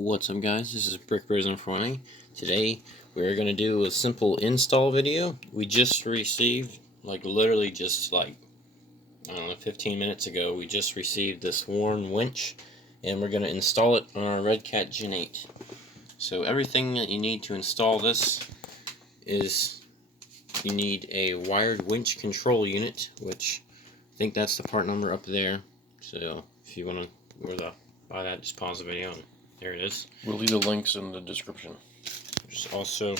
What's up, guys? This is Rc4wd. Today we're going to do a simple install video. We just received, literally just I don't know, 15 minutes ago, we just received this worn winch, and we're going to install it on our Redcat Gen8. So everything that you need to install this is you need a wired winch control unit, which I think that's the part number up there. So if you want to buy that, just pause the video and there it is. We'll leave the links in the description. There's also,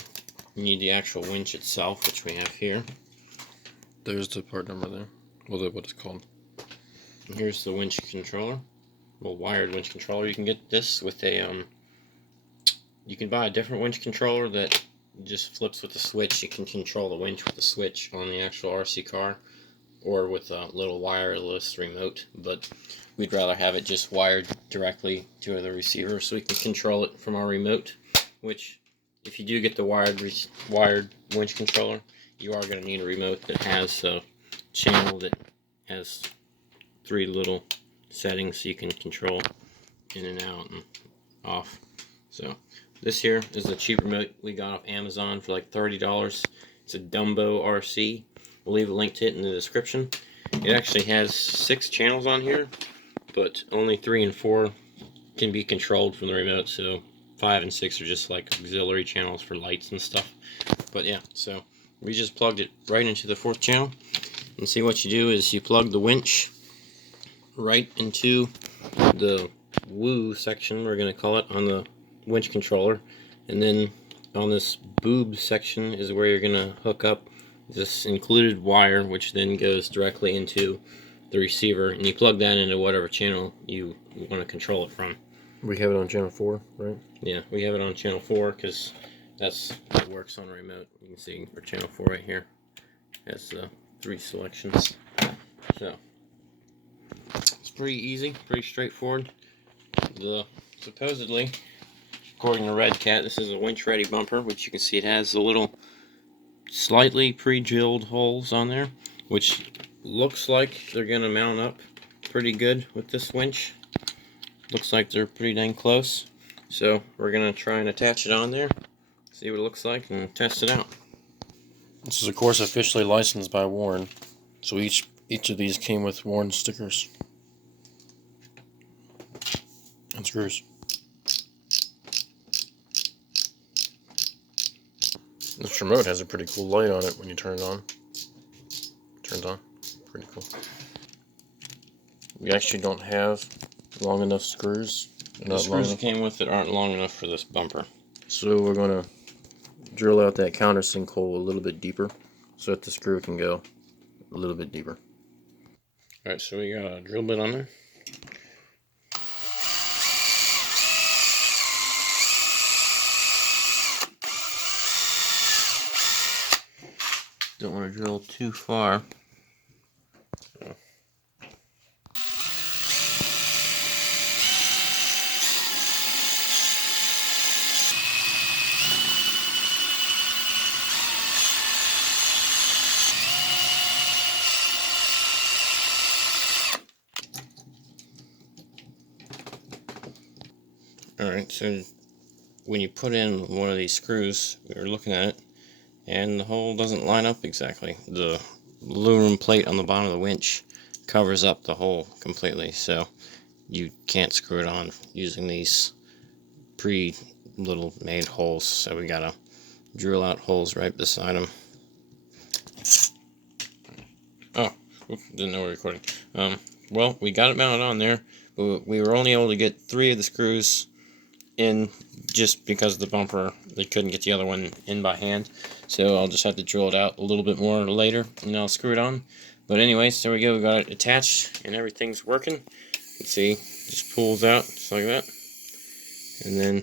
you need the actual winch itself, which we have here. There's the part number there. Well, what it's called. And here's the winch controller. Well, wired winch controller. You can get this with a, you can buy a different winch controller that just flips with the switch. You can control the winch with the switch on the actual RC car, or with a little wireless remote, but we'd rather have it just wired directly to the receiver so we can control it from our remote, which if you do get the wired winch controller, you are going to need a remote that has a channel that has 3 little settings so you can control in and out and off. So this here is a cheap remote we got off Amazon for like $30. It's a Dumbo RC. We'll leave a link to it in the description. It actually has 6 channels on here, but only 3 and 4 can be controlled from the remote, so 5 and 6 are just like auxiliary channels for lights and stuff. But yeah, so we just plugged it right into the 4th channel. And see, what you do is you plug the winch right into the woo section, we're going to call it, on the winch controller, and then on this boob section is where you're going to hook up this included wire, which then goes directly into the receiver, and you plug that into whatever channel you want to control it from. We have it on channel 4, right? Yeah, we have it on channel 4 because that's what works on the remote. You can see for channel 4 right here has 3 selections. So it's pretty easy, pretty straightforward. Supposedly, according to Redcat, this is a winch ready bumper, which you can see it has a little slightly pre-drilled holes on there, which looks like they're gonna mount up pretty good with this winch. Looks like they're pretty dang close, so we're gonna try and attach it on there, see what it looks like, and test it out. This is, of course, officially licensed by Warren, so each of these came with Warren stickers and screws. This remote has a pretty cool light on it when you turn it on. Turns on. Pretty cool. We actually don't have long enough screws. The screws that came with it aren't long enough for this bumper. So we're going to drill out that countersink hole a little bit deeper so that the screw can go a little bit deeper. Alright, so we got a drill bit on there. Don't want to drill too far. So. Alright, so when you put in one of these screws, we were looking at it, and the hole doesn't line up exactly. The aluminum plate on the bottom of the winch covers up the hole completely, so you can't screw it on using these pre-little made holes. So we gotta drill out holes right beside them. Oh, didn't know we were recording. Well, we got it mounted on there, but we were only able to get 3 of the screws in just because of the bumper. They couldn't get the other one in by hand, so I'll just have to drill it out a little bit more later and I'll screw it on. But anyways, there we go, we got it attached and everything's working. You can see it just pulls out just like that, and then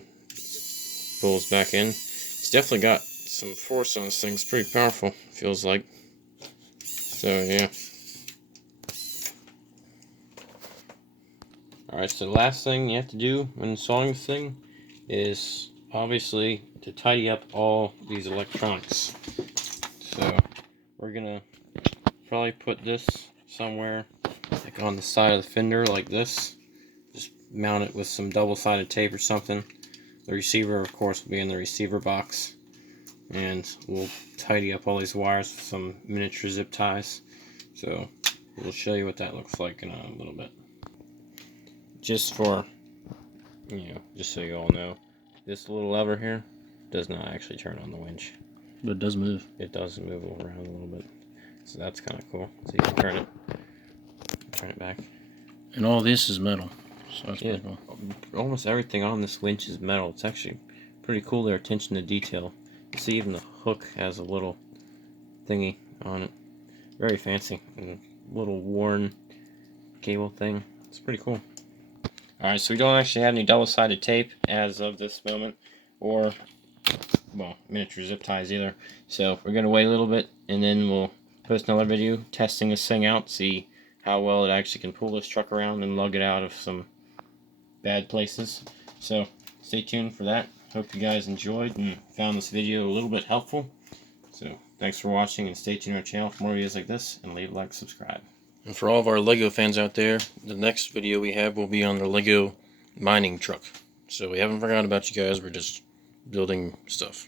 pulls back in. It's definitely got some force on this thing. It's pretty powerful, feels like. So yeah. Alright, so the last thing you have to do when installing this thing is obviously to tidy up all these electronics. So we're gonna probably put this somewhere like on the side of the fender like this. Just mount it with some double-sided tape or something. The receiver, of course, will be in the receiver box. And we'll tidy up all these wires with some miniature zip ties. So we'll show you what that looks like in a little bit. Just for, just so you all know, this little lever here does not actually turn on the winch. But it does move. It does move around a little bit. So that's kind of cool. So you can turn it back. And all this is metal. So that's pretty cool. Almost everything on this winch is metal. It's actually pretty cool, their attention to detail. You see even the hook has a little thingy on it. Very fancy. And a little worn cable thing. It's pretty cool. Alright, so we don't actually have any double-sided tape as of this moment. Or, well, miniature zip ties either. So we're going to wait a little bit and then we'll post another video testing this thing out. See how well it actually can pull this truck around and lug it out of some bad places. So stay tuned for that. Hope you guys enjoyed and found this video a little bit helpful. So thanks for watching and stay tuned to our channel for more videos like this, and leave a like, subscribe. And for all of our Lego fans out there, the next video we have will be on the Lego mining truck. So we haven't forgotten about you guys, we're just building stuff.